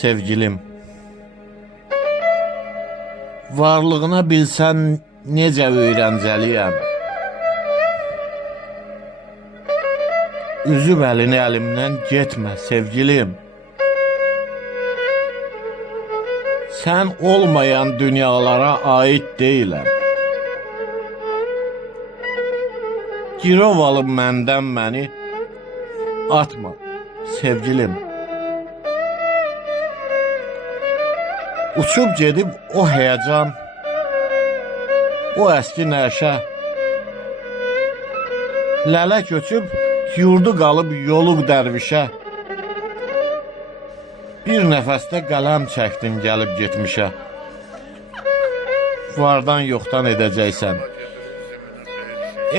Sevgilim. Varlığına bilsən necə öyrəncəliyəm. Üzüb əlini əlimdən getmə sevgilim. Sən olmayan dünyalara ait deyiləm. Girov alıb məndən məni atma sevgilim. Uçub gedib o həyəcan, o əski nəşə, lələ köçüb yurdu qalıb yoluq dərvişə. Bir nəfəsdə qələm çəkdim gəlib getmişə. Vardan yoxdan edəcəksən.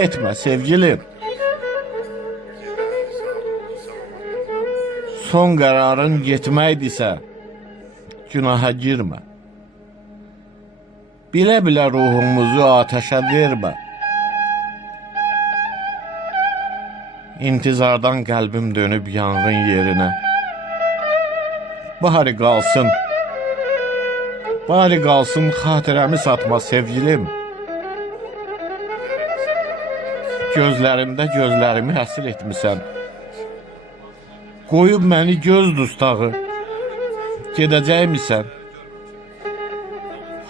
Etmə sevgilim. Son qərarın getməkdirsə, günaha girmə. Bilə-bilə ruhumuzu ateşə vermə. İntizardan qəlbim dönüb yanğın yerinə. Bari qalsın. Bari qalsın xatirəmi satma sevgilim. Gözlərimdə gözlərimi həsr etmisən. Qoyub məni göz dustağı. Gedəcəkmisən.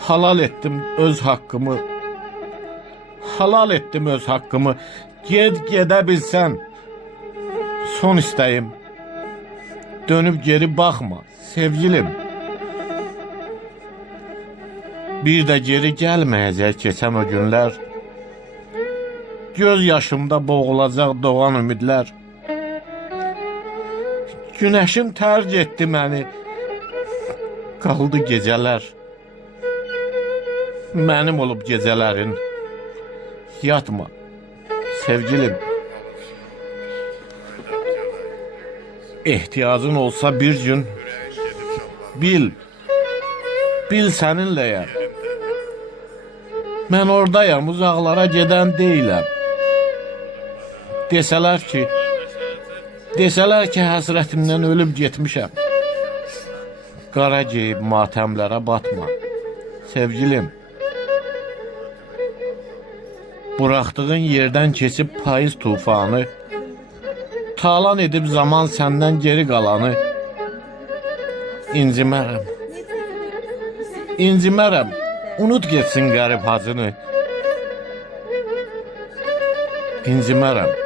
Halal etdim öz haqqımı. Halal etdim öz haqqımı. Ged gedə bilsən. Son istəyim. Dönüb geri baxma sevgilim. Bir də geri gəlməyəcək keçən o günlər. Göz yaşımda boğulacaq doğan ümidlər. Günəşim tərk etdi məni. Qaldı gecələr. Mənim olub gecələrin. Yatma. Sevgilim. İhtiyacın olsa bir gün bil. Bil səninləyəm. Mən oradayam, uzaqlara gedən deyiləm. Desələr ki, desələr ki, həsrətimdən ölüb getmişəm. Qara geyib matəmlərə batma. Sevgilim. Buraxdığın yerdən keçib payız tufanı, talan edib zaman səndən geri qalanı, incimərəm. İncimərəm. Unut getsin qərib hacını. İncimərəm.